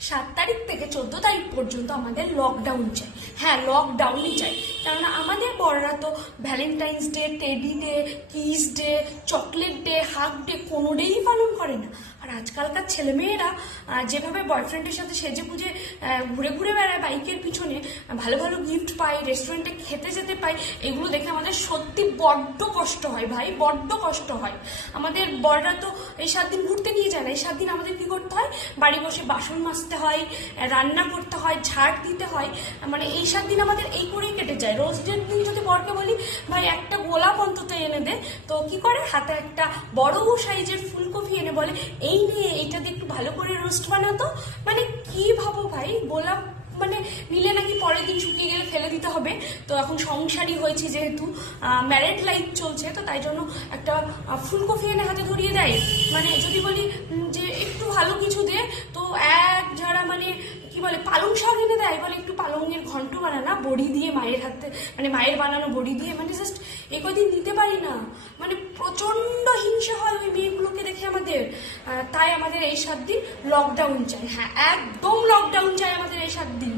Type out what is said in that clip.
7 তারিখ থেকে 14 তারিখ পর্যন্ত আমাদের লকডাউন চাই। হ্যাঁ, লকডাউনই চাই, কেননা আমাদের বড়রা তো Valentine's day, teddy day, kiss day, chocolate day, hug day কোনো ডেই পালন করে না। আর আজকালকার ছেলেমেয়েরা যেভাবে বয়ফ্রেন্ডের সাথে সেজে পুজে ঘুরে ঘুরে বেড়ায় বাইকের পিছনে, ভালো ভালো গিফট পায়, রেস্টুরেন্টে খেতে যেতে পায়, এগুলো দেখে আমাদের সত্যি বড্ড কষ্ট হয় ভাই, বড্ড কষ্ট হয়। আমাদের বড়রা তো এই 7 দিন ঘুরতে নিয়ে যায় না। এই 7 দিন আমাদের কি করতে হয়? বাড়ি বসে বাসন মাজতে হয়, রান্না করতে হয়, ঝাড় দিতে হয়। মানে এই 7 দিন আমাদের এই করেই কেটে যায়। রোস্টের দিন যদি বরকে বলি ভাই একটা গোলাপ অন্তত এনে দে, তো কি করে? হাতে একটা বড় সাইজের ফুলকপি এনে বলে এই নে, এইটা দিয়ে একটু ভালো করে রোস্ট বানাতো। মানে কি ভাবো ভাই, গোলাপ মানে নিলে নাকি পরের দিন শুকিয়ে গেলে ফেলে দিতে হবে। তো এখন সংসারী হয়েছে যেহেতু, ম্যারেড লাইফ চলছে, তো তাই জন্য একটা ফুলকপি এনে হাতে ধরিয়ে দেয়। মানে যদি বলি যে একটু ভালো কিছু দে, তো এক ঝাড়া মানে কি বলে পালং শাক এনে দেয়, বলে একটু পালংয়ের ঘন্ট বানানা বড়ি দিয়ে, মায়ের হাতে মানে মায়ের বানানো বড়ি দিয়ে। মানে জাস্ট এই কদিন দিতে পারি না, মানে প্রচন্ড হিংসা হয় ওই মেয়েগুলোকে দেখে আমাদের। তাই আমাদের এই 7 দিন লকডাউন চাই। হ্যাঁ, একদম লকডাউন চাই আমাদের এই 7 দিন।